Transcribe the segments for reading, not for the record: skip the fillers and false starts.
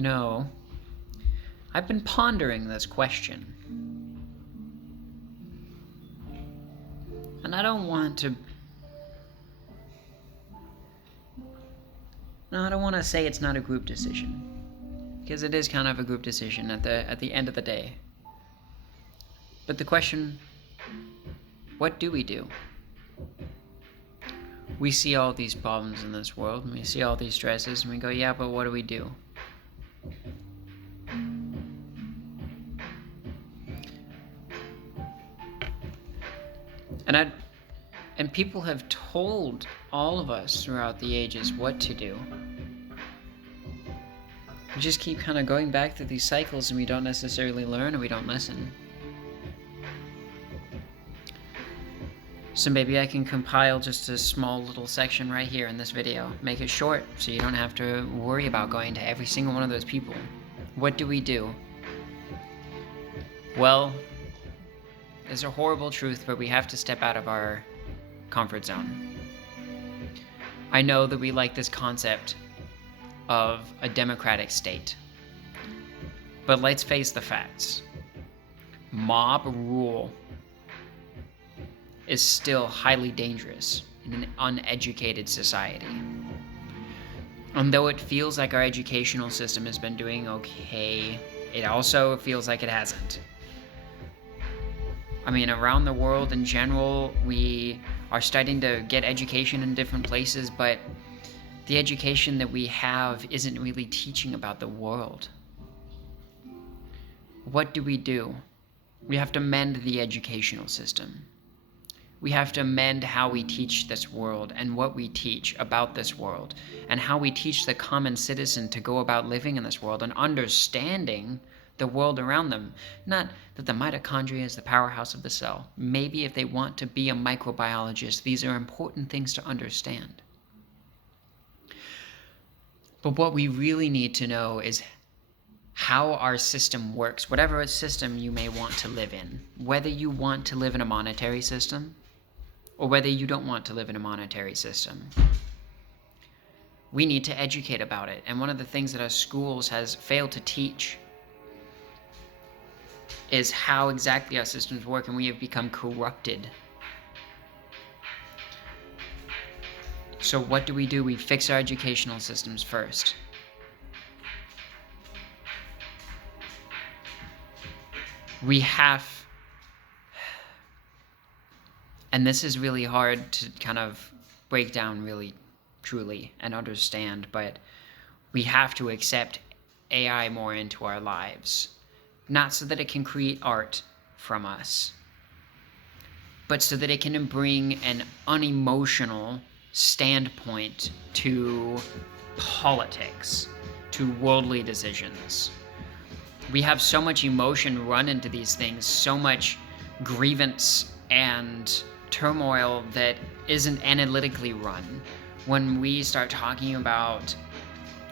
You know, I've been pondering this question. And I don't want to say it's not a group decision, because it is kind of a group decision at the end of the day. But the question, what do we do? We see all these problems in this world, and we see all these stresses, and we go, yeah, but what do we do? And people have told all of us throughout the ages what to do. We just keep kind of going back through these cycles, and we don't necessarily learn, and we don't listen. So maybe I can compile just a small little section right here in this video, make it short so you don't have to worry about going to every single one of those people. What do we do? Well, there's a horrible truth, but we have to step out of our comfort zone. I know that we like this concept of a democratic state, but let's face the facts. Mob rule is still highly dangerous in an uneducated society. And though it feels like our educational system has been doing okay, it also feels like it hasn't. I mean, around the world in general, we are starting to get education in different places, but the education that we have isn't really teaching about the world. What do? We have to mend the educational system. We have to mend how we teach this world and what we teach about this world, and how we teach the common citizen to go about living in this world and understanding the world around them. Not that the mitochondria is the powerhouse of the cell. Maybe if they want to be a microbiologist, these are important things to understand. But what we really need to know is how our system works, whatever system you may want to live in, whether you want to live in a monetary system or whether you don't want to live in a monetary system. We need to educate about it. And one of the things that our schools has failed to teach is how exactly our systems work, and we have become corrupted. So what do? We fix our educational systems first. We have, and this is really hard to kind of break down really truly and understand, but we have to accept AI more into our lives. Not so that it can create art from us, but so that it can bring an unemotional standpoint to politics, to worldly decisions. We have so much emotion run into these things, so much grievance and turmoil that isn't analytically run. When we start talking about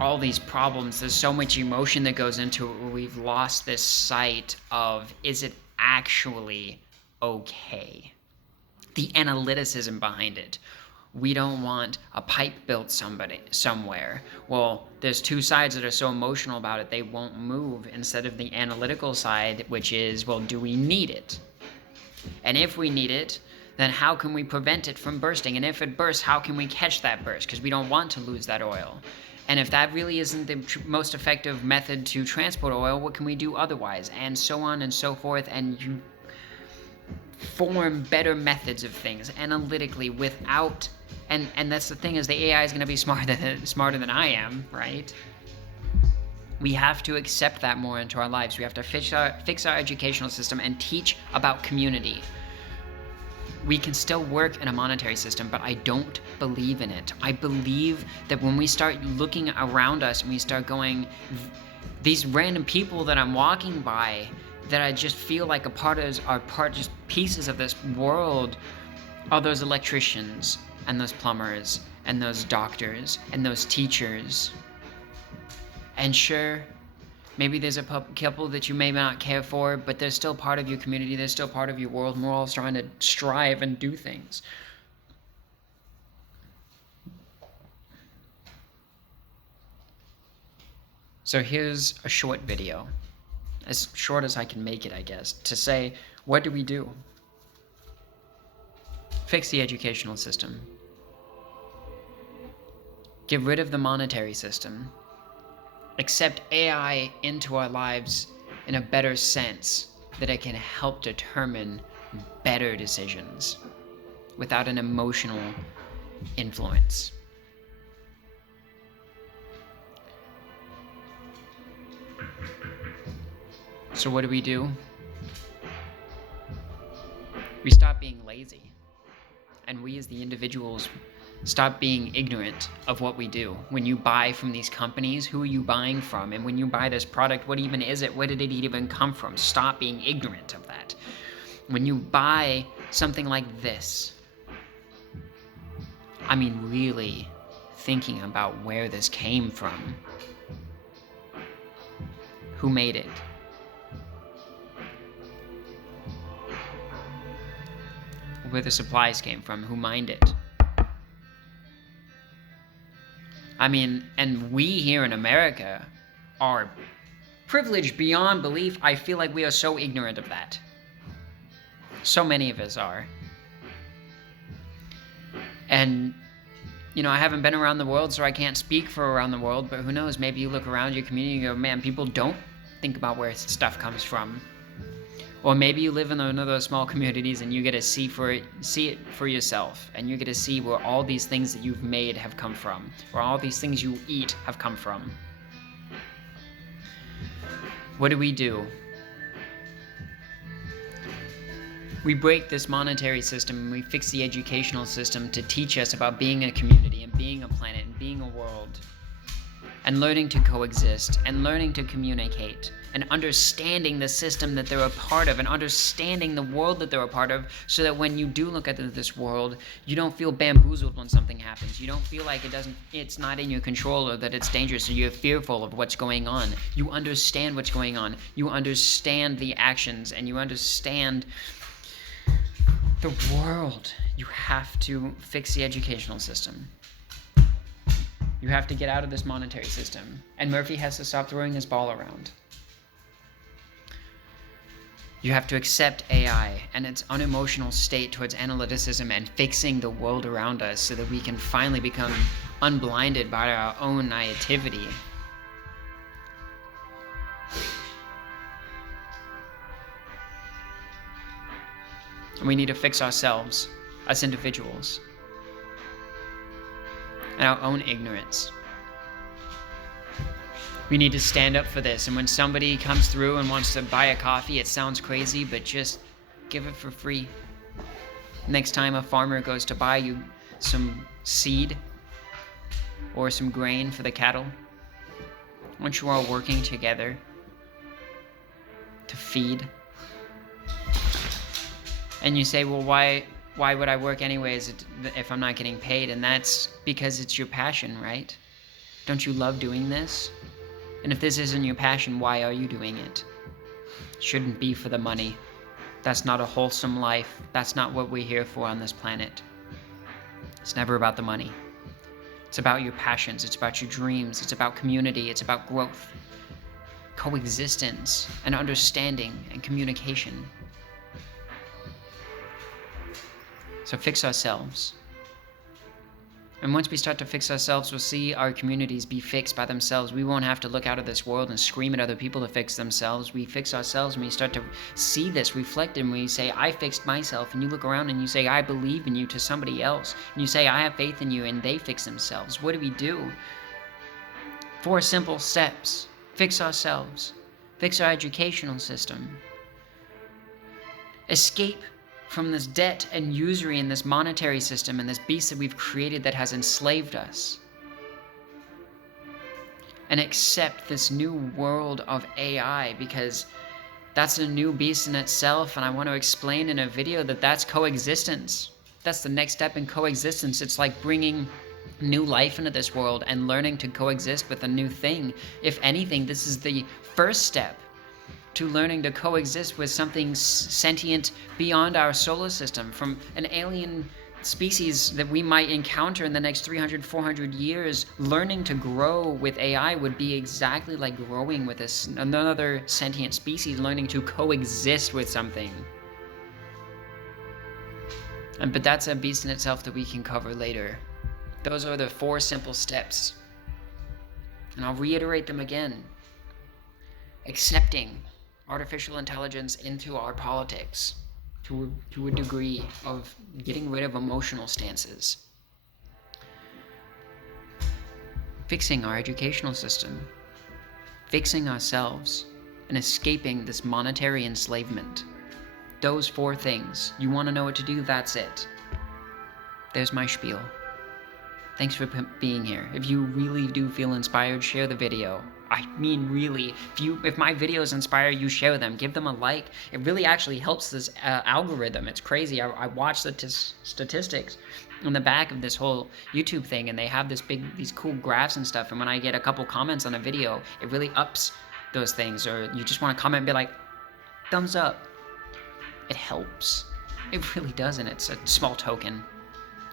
all these problems, there's so much emotion that goes into it where we've lost this sight of, is it actually okay? The analyticism behind it. We don't want a pipe built somewhere. Well, there's two sides that are so emotional about it, they won't move, instead of the analytical side, which is, well, do we need it? And if we need it, then how can we prevent it from bursting? And if it bursts, how can we catch that burst? Because we don't want to lose that oil. And if that really isn't the most effective method to transport oil, what can we do otherwise? And so on and so forth. And you form better methods of things analytically without, and that's the thing, is the AI is going to be smarter than I am, right? We have to accept that more into our lives. We have to fix our educational system and teach about community. We can still work in a monetary system, but I don't believe in it. I believe that when we start looking around us and we start going, these random people that I'm walking by that I just feel like just pieces of this world, are those electricians and those plumbers and those doctors and those teachers. And sure, maybe there's a couple that you may not care for, but they're still part of your community, they're still part of your world, and we're all trying to strive and do things. So here's a short video, as short as I can make it, I guess, to say, what do we do? Fix the educational system. Get rid of the monetary system. Accept AI into our lives in a better sense, that it can help determine better decisions without an emotional influence. So what do? We stop being lazy. And we as the individuals stop being ignorant of what we do. When you buy from these companies, who are you buying from? And when you buy this product, what even is it? Where did it even come from? Stop being ignorant of that. When you buy something like this, I mean really thinking about where this came from. Who made it? Where the supplies came from, who mined it. I mean, and we here in America are privileged beyond belief. I feel like we are so ignorant of that. So many of us are. And, you know, I haven't been around the world, so I can't speak for around the world, but who knows, maybe you look around your community and go, man, people don't think about where stuff comes from. Or maybe you live in one of those small communities and you get to see it for yourself, and you get to see where all these things that you've made have come from, or all these things you eat have come from. What do? We break this monetary system and we fix the educational system to teach us about being a community and being a planet and being a world, and learning to coexist and learning to communicate and understanding the system that they're a part of and understanding the world that they're a part of, so that when you do look at this world, you don't feel bamboozled when something happens. You don't feel like it's not in your control, or that it's dangerous, or you're fearful of what's going on. You understand what's going on. You understand the actions, and you understand the world. You have to fix the educational system. You have to get out of this monetary system. And Murphy has to stop throwing his ball around. You have to accept AI and its unemotional state towards analyticism and fixing the world around us, so that we can finally become unblinded by our own naivety. And we need to fix ourselves as individuals and our own ignorance. We need to stand up for this, and when somebody comes through and wants to buy a coffee, it sounds crazy, but just give it for free. Next time a farmer goes to buy you some seed or some grain for the cattle, once you are working together to feed, and you say, well, why would I work anyways if I'm not getting paid? And that's because it's your passion, right? Don't you love doing this? And if this isn't your passion, why are you doing it? It shouldn't be for the money. That's not a wholesome life. That's not what we're here for on this planet. It's never about the money. It's about your passions. It's about your dreams. It's about community. It's about growth, coexistence, and understanding and communication. So fix ourselves. And once we start to fix ourselves, we'll see our communities be fixed by themselves. We won't have to look out of this world and scream at other people to fix themselves. We fix ourselves when we start to see this reflected, when we say, I fixed myself, and you look around and you say, I believe in you, to somebody else. And you say, I have faith in you, and they fix themselves. What do? 4 simple steps. Fix ourselves. Fix our educational system. Escape from this debt and usury and this monetary system and this beast that we've created that has enslaved us. And accept this new world of AI, because that's a new beast in itself, and I want to explain in a video that that's coexistence. That's the next step in coexistence. It's like bringing new life into this world and learning to coexist with a new thing. If anything, this is the first step to learning to coexist with something sentient beyond our solar system, from an alien species that we might encounter in the next 300, 400 years, learning to grow with AI would be exactly like growing with another sentient species, learning to coexist with something. But that's a beast in itself that we can cover later. Those are the 4 simple steps. And I'll reiterate them again. Accepting artificial intelligence into our politics to a degree of getting rid of emotional stances. Fixing our educational system. Fixing ourselves and escaping this monetary enslavement. Those 4 things. You want to know what to do? That's it. There's my spiel. Thanks for being here. If you really do feel inspired, share the video. I mean, really, if my videos inspire you, share them. Give them a like. It really actually helps this algorithm. It's crazy. I watch the statistics on the back of this whole YouTube thing, and they have these cool graphs and stuff. And when I get a couple comments on a video, it really ups those things. Or you just want to comment and be like, thumbs up. It helps. It really does, and it's a small token.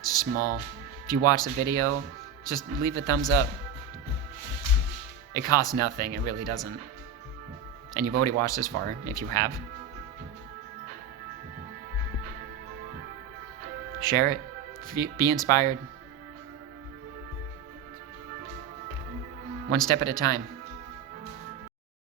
It's small. If you watch the video, just leave a thumbs up. It costs nothing, it really doesn't. And you've already watched this far, if you have. Share it. Be inspired. One step at a time.